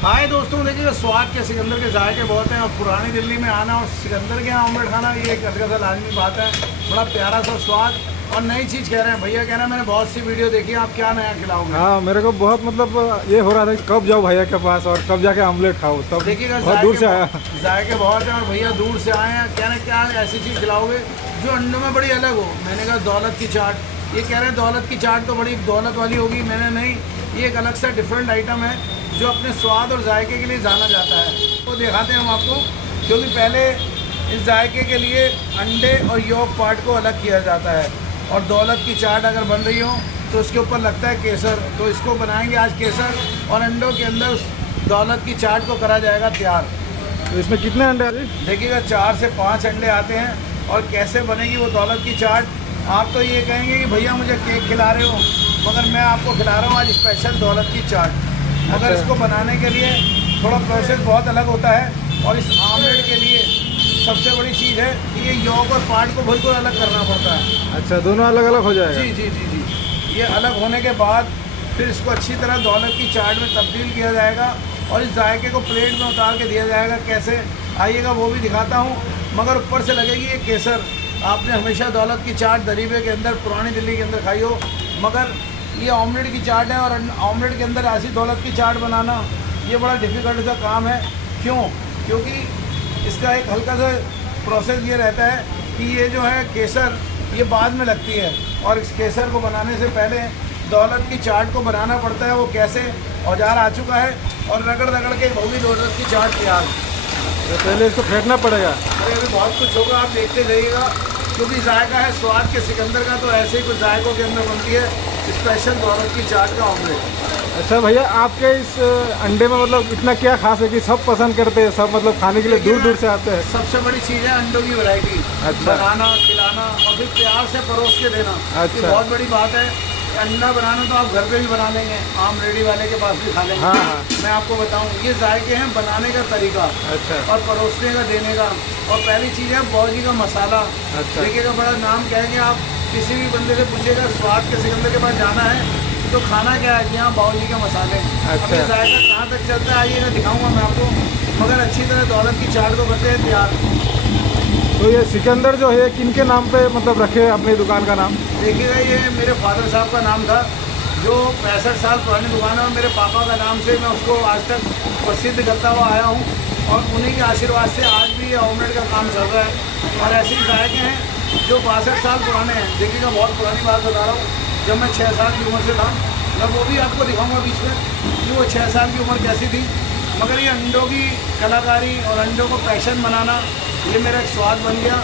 हाय दोस्तों, देखिए स्वाद के सिकंदर के जायके बहुत हैं और पुरानी दिल्ली में आना और सिकंदर के यहाँ ऑमलेट खाना ये एक अलग लाजमी बात है। बड़ा प्यारा सा स्वाद और नई चीज़ कह रहे हैं भैया, कह रहे हैं मैंने बहुत सी वीडियो देखी, आप क्या नया खिलाओगे। हाँ, मेरे को बहुत मतलब ये हो रहा था कि कब जाओ भैया के पास और कब जाके ऑमलेट खाओ। तब देखिएगा बहुत दूर से आया, जायके बहुत हैं और भैया दूर से आए हैं। कह रहे हैं क्या ऐसी चीज़ खिलाओगे जो अंडों में बड़ी अलग हो। मैंने कहा दौलत की चाट। ये कह रहे हैं दौलत की चाट तो बड़ी दौलत वाली होगी। मैंने नहीं, ये एक अलग सा डिफरेंट आइटम है जो अपने स्वाद और जायके के लिए जाना जाता है। तो दिखाते हैं हम आपको, क्योंकि पहले इस जायके के लिए अंडे और योक पार्ट को अलग किया जाता है और दौलत की चाट अगर बन रही हो तो उसके ऊपर लगता है केसर। तो इसको बनाएंगे आज केसर और अंडों के अंदर उस दौलत की चाट को करा जाएगा तैयार। तो इसमें कितने अंडे आते हैं? देखिएगा 4 से 5 अंडे आते हैं। और कैसे बनेगी वो दौलत की चाट, आप तो ये कहेंगे कि भैया मुझे केक खिला रहे हो, मगर मैं आपको खिला रहा हूँ आज स्पेशल दौलत की चाट। मगर इसको बनाने के लिए थोड़ा प्रोसेस बहुत अलग होता है और इस आमलेट के लिए सबसे बड़ी चीज़ है कि ये योक और पार्ट को बिल्कुल अलग करना पड़ता है। अच्छा, दोनों अलग अलग हो जाएगा? जी जी जी जी। ये अलग होने के बाद फिर इसको अच्छी तरह दौलत की चाट में तब्दील किया जाएगा और इस जायके को प्लेट में उतार के दिया जाएगा। कैसे आइएगा वो भी दिखाता हूँ। मगर ऊपर से लगेगी ये केसर। आपने हमेशा दौलत की चाट दरीबे के अंदर पुरानी दिल्ली के अंदर खाई हो, मगर ये ऑमलेट की चाट है और ऑमलेट के अंदर ऐसी दौलत की चाट बनाना ये बड़ा डिफ़िकल्ट सा काम है। क्यों? क्योंकि इसका एक हल्का सा प्रोसेस ये रहता है कि ये जो है केसर ये बाद में लगती है और इस केसर को बनाने से पहले दौलत की चाट को बनाना पड़ता है। वो कैसे, औजार आ चुका है और रगड़ रगड़ के वो भी दौलत की चाट तैयार। तो पहले इसको फेंटना पड़ेगा। अरे अभी बहुत कुछ होगा, आप देखते जाइएगा, क्योंकि जायका है स्वाद के सिकंदर का। तो ऐसे ही कुछ जायकों के अंदर बनती है स्पेशल दौलत की चाट का ऑमलेट। अच्छा भैया, आपके इस अंडे में मतलब इतना क्या खास है कि सब पसंद करते हैं, सब मतलब खाने के लिए दूर दूर से आते हैं? सबसे बड़ी चीज़ है अंडों की वैरायटी। अच्छा। बनाना, खिलाना और फिर प्यार से परोस के देना। अच्छा। ये बहुत बड़ी बात है। अंडा बनाना तो आप घर पे भी बना लेंगे, आम रेडी वाले के पास भी खा लेंगे। हाँ हाँ। मैं आपको बताऊं, ये जायके हैं बनाने का तरीका। अच्छा। और परोसने का, देने का। और पहली चीज़ है बाऊजी का मसाला। अच्छा। देखिएगा, बड़ा नाम कहेंगे आप, किसी भी बंदे से पूछेगा स्वाद के सिकंदर के पास जाना है तो खाना क्या है, यहाँ बाऊजी के मसाले। अच्छा। अब ये जायका कहाँ तक चलता है आइएगा दिखाऊंगा मैं आपको। मगर अच्छी तरह दौलत की चाट को करते हैं तैयार। तो ये सिकंदर जो है किनके नाम पे मतलब रखे अपनी दुकान का नाम? देखिएगा, ये मेरे फादर साहब का नाम था, जो 65 साल पुरानी दुकान है और मेरे पापा का नाम से मैं उसको आज तक प्रसिद्ध करता हुआ आया हूँ और उन्हीं के आशीर्वाद से आज भी ये ऑमलेट का काम चल रहा है। और ऐसे ही जायके हैं जो 62 साल पुराने हैं। देखिएगा, बहुत पुरानी बात बता रहा हूँ, जब मैं 6 साल की उम्र से था, मैं वो भी आपको दिखाऊंगा बीच में कि वो 6 साल की उम्र कैसी थी। मगर ये अंडों की कलाकारी और अंडों को पैशन बनाना ये मेरा एक स्वाद बन गया।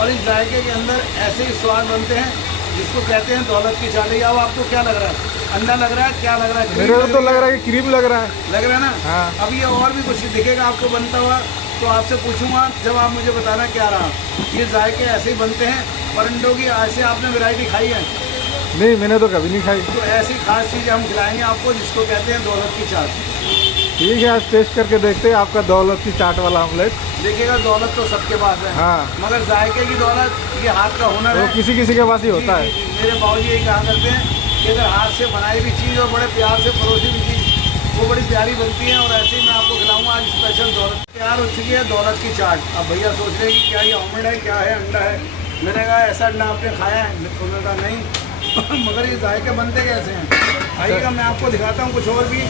और इस जायके के अंदर ऐसे ही स्वाद बनते हैं जिसको कहते हैं दौलत की चाट। अब आपको क्या लग रहा है? अंडा लग रहा है? क्या लग रहा है? मेरे को तो लग रहा है कि क्रीम लग रहा है। लग रहा है ना? हाँ। अब ये और भी कुछ दिखेगा आपको बनता हुआ, तो आपसे पूछूंगा जब आप मुझे बताना क्या रहा। ये जायके ऐसे ही बनते हैं और अंडों की ऐसे आपने वैरायटी खाई है? नहीं, मैंने तो कभी नहीं खाई। तो ऐसी खास चीज़ हम खिलाएंगे आपको जिसको कहते हैं दौलत की चाट। ठीक है, आज टेस्ट करके देखते हैं आपका दौलत की चाट वाला ऑमलेट। देखिएगा, दौलत तो सबके पास है। हाँ। मगर जायके की दौलत ये हाथ का हुनर वो है। किसी किसी के पास ही होता है। मेरे बाबूजी यही कहा करते हैं कि अगर हाथ से बनाई हुई चीज़ और बड़े प्यार से परोसी हुई चीज़ वो बड़ी प्यारी बनती है। और ऐसे ही मैं आपको खिलाऊंगा आज स्पेशल दौलत। तैयार हो चुकी है दौलत की चाट। अब भैया सोच रहे हैं कि क्या ये ऑमलेट है, क्या है, अंडा है। मैंने कहा ऐसा अंडा आपने खाया है? उन्होंने कहा नहीं। मगर ये जायके बनते कैसे हैं आइएगा मैं आपको दिखाता हूँ कुछ और भी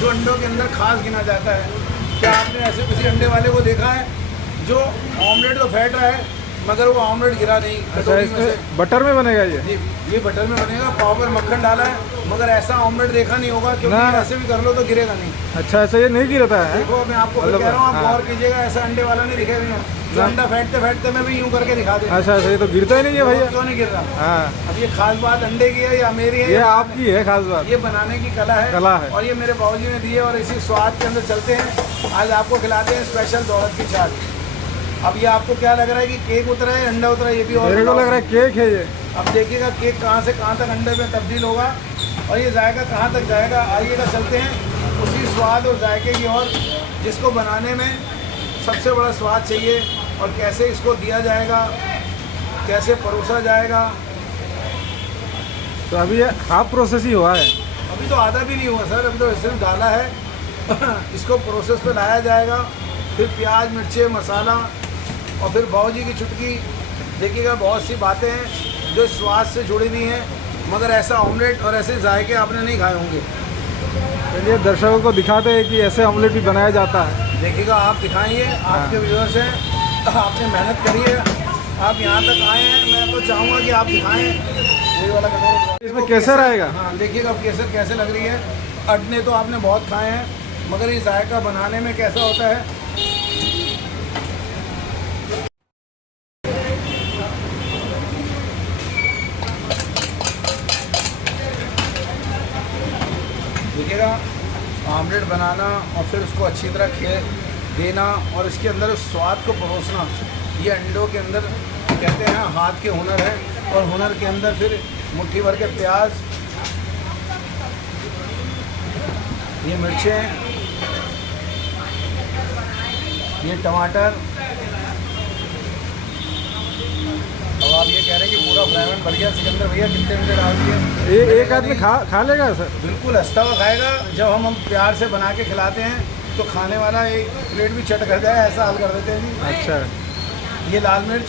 जो अंडों के अंदर खास गिना जाता है। क्या आपने ऐसे किसी अंडे वाले को देखा है जो ऑमलेट तो फेंट रहा है मगर वो ऑमलेट गिरा नहीं? अच्छा, इसमें बटर में बनेगा ये? ये बटर में बनेगा। पाव पर मक्खन डाला है, मगर ऐसा ऑमलेट देखा नहीं होगा, क्योंकि ऐसे भी कर लो तो गिरेगा नहीं। अच्छा, ऐसा ये नहीं गिरता है? देखो, मैं आपको कह रहा हूँ, आप गौर कीजिएगा, ऐसा अंडे वाला नहीं दिखेगा। जो अंडा फेंटते फेंटते मैं भी यूं करके दिखा दे। अच्छा, ये तो गिरता ही नहीं है भैया। क्यों नहीं गिर रहा? हाँ। अब ये खास बात अंडे की है या मेरी है? ये आपकी है खास बात। ये बनाने की कला है। और ये मेरे बाबूजी ने दी है और इसी स्वाद के अंदर चलते हैं। आज आपको खिलाते हैं स्पेशल दौलत की चाट। अब ये आपको क्या लग रहा है कि केक उतरा है, अंडा उतरा है? ये भी और मेरे को लग रहा है केक है ये। अब देखिएगा केक कहाँ से कहाँ तक अंडे में तब्दील होगा और ये जायका कहाँ तक जाएगा। आइएगा चलते हैं उसी स्वाद और जायके की ओर जिसको बनाने में सबसे बड़ा स्वाद चाहिए और कैसे इसको दिया जाएगा, कैसे परोसा जाएगा। तो अभी ये हाफ प्रोसेस ही हुआ है, अभी तो आधा भी नहीं हुआ सर। अभी तो सिर्फ डाला है इसको प्रोसेस पे लाया जाएगा, फिर प्याज, मिर्चे, मसाला और फिर बाबूजी की चुटकी। देखिएगा बहुत सी बातें हैं जो स्वाद से जुड़ी हुई हैं, मगर ऐसा ऑमलेट और ऐसे जायके आपने नहीं खाए होंगे। चलिए दर्शकों को दिखाते हैं कि ऐसे ऑमलेट भी बनाया जाता है। देखिएगा, आप दिखाइए, आपके व्यूअर्स हैं, आपने मेहनत करी है, आप यहाँ तक आए हैं, मैं तो चाहूँगा कि आप दिखाएं। वही वाला कटोरा इसमें केसर आएगा। हाँ, देखिएगा अब केसर कैसे लग रही है। अडने तो आपने बहुत खाए हैं, मगर ये जायका बनाने में कैसा होता है। देखिएगा, ऑमलेट बनाना और फिर उसको अच्छी तरह देना और इसके अंदर उस स्वाद को परोसना, ये अंडों के अंदर कहते हैं हाथ के हुनर है। और हुनर के अंदर फिर मुट्ठी भर के प्याज, ये मिर्चें, ये टमाटर। अब आप ये कह रहे हैं कि पूरा फ्राइमैन भर गया। सिकंदर भैया कितने मिनट डाल दिए? एक आदमी खा लेगा सर? बिल्कुल हंसता हुआ खाएगा। जब हम प्यार से बना के खिलाते हैं तो खाने वाला एक प्लेट भी चट कर जाए, ऐसा हाल कर देते हैं जी। अच्छा, ये लाल मिर्च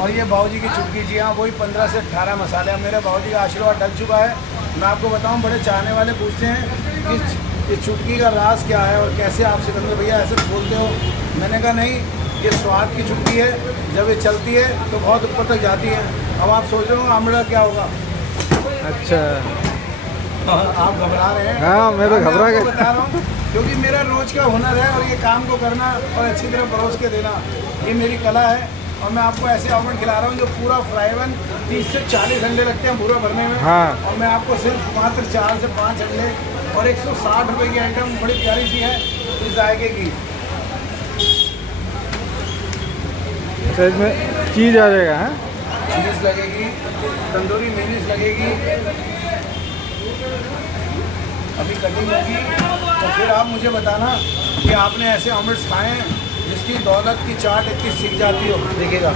और ये बाबूजी की चुटकी। जी हाँ, वही 15 से 18 मसाले। अब मेरे बाबूजी का आशीर्वाद डल चुका है। मैं आपको बताऊं, बड़े चाहने वाले पूछते हैं कि इस चुटकी का राज क्या है और कैसे आप सिकंदर भैया ऐसे बोलते हो। मैंने कहा नहीं, ये स्वाद की चुटकी है, जब ये चलती है तो बहुत ऊपर तक जाती है। अब आप सोच रहे हो आमड़ा क्या होगा। अच्छा, आप घबरा रहे हैं? हाँ, मैं तो घबरा गया। बता रहा हूँ क्योंकि मेरा रोज का हुनर है और ये काम को करना और अच्छी तरह परोस के देना, ये मेरी कला है। और मैं आपको ऐसे ऑमलेट खिला रहा हूँ जो पूरा फ्राइवन 30 से 40 अंडे लगते हैं पूरा भरने में। हाँ। और मैं आपको सिर्फ मात्र 4 से 5 अंडे और 160 रुपये की आइटम बड़ी प्यारी सी है इस जायके की। अच्छा, इसमें चीज़ आ जाएगा? है चीज़ लगेगी, तंदूरी मेयोनीज लगेगी, अभी कटिंग होगी। तो फिर आप मुझे बताना कि आपने ऐसे ऑमलेट्स खाए हैं जिसकी दौलत की चाट इतनी सीख जाती हो। देखिएगा,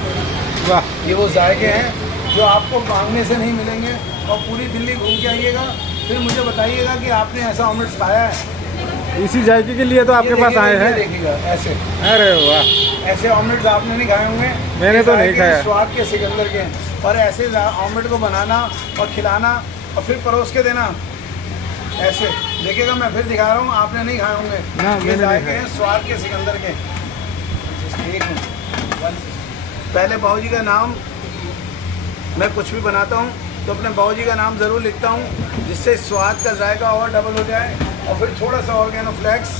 वाह, ये वो जायके हैं जो आपको मांगने से नहीं मिलेंगे। और पूरी दिल्ली घूम के आइएगा, फिर मुझे बताइएगा कि आपने ऐसा ऑमलेट्स खाया है। इसी जायके के लिए तो आपके पास आए हैं। देखिएगा ऐसे, अरे वाह, ऐसे ऑमलेट्स आपने नहीं खाए होंगे। मैंने तो नहीं खाया। स्वाद के सिकंदर के। और ऐसे ऑमलेट को बनाना और खिलाना और फिर परोस के देना ऐसे। देखिएगा, मैं फिर दिखा रहा हूँ, आपने नहीं खाए होंगे। ना, ये जायके हैं स्वाद के सिकंदर के। एक मिनट, पहले बाबूजी का नाम, मैं कुछ भी बनाता हूँ तो अपने बाबूजी का नाम ज़रूर लिखता हूँ, जिससे स्वाद का जायका और डबल हो जाए। और फिर थोड़ा सा ऑर्गेनो फ्लेक्स,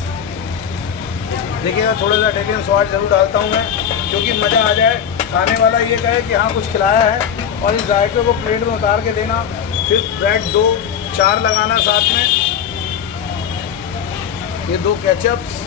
देखिएगा, थोड़ा सा इटालियन सॉल्ट ज़रूर डालता हूँ मैं, क्योंकि मज़ा आ जाए। खाने वाला ये कहे कि हाँ कुछ खिलाया है। और इस जायके को प्लेट में उतार के देना। फिर ब्रेड 2-4 लगाना साथ में, ये 2 केचप्स,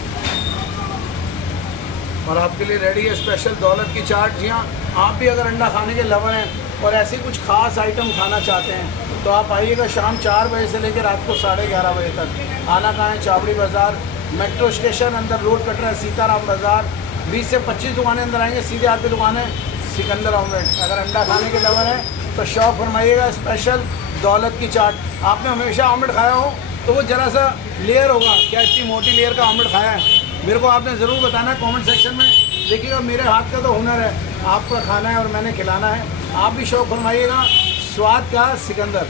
और आपके लिए रेडी है स्पेशल दौलत की चाट। जी हाँ, आप भी अगर अंडा खाने के लवर हैं और ऐसी कुछ खास आइटम खाना चाहते हैं तो आप आइएगा शाम 4 बजे से लेकर रात को 11:30 बजे तक। आना कहाँ है? चावड़ी बाज़ार, मेट्रो स्टेशन अंदर रोड कट रहा है, सीताराम बाज़ार। 20 से 25 दुकानें अंदर आएंगे, सीधे आपकी दुकान है सिकंदर ऑमलेट। अगर अंडा खाने के लवर हैं तो शौक फरमाइएगा स्पेशल दौलत की चाट। आपने हमेशा ऑमलेट खाया हो तो वो ज़रा सा लेयर होगा, क्या इतनी मोटी लेयर का ऑमलेट खाया है? मेरे को आपने ज़रूर बताना है कमेंट सेक्शन में। देखिएगा, मेरे हाथ का तो हुनर है, आपका खाना है और मैंने खिलाना है। आप भी शौक फरमाइएगा स्वाद का सिकंदर।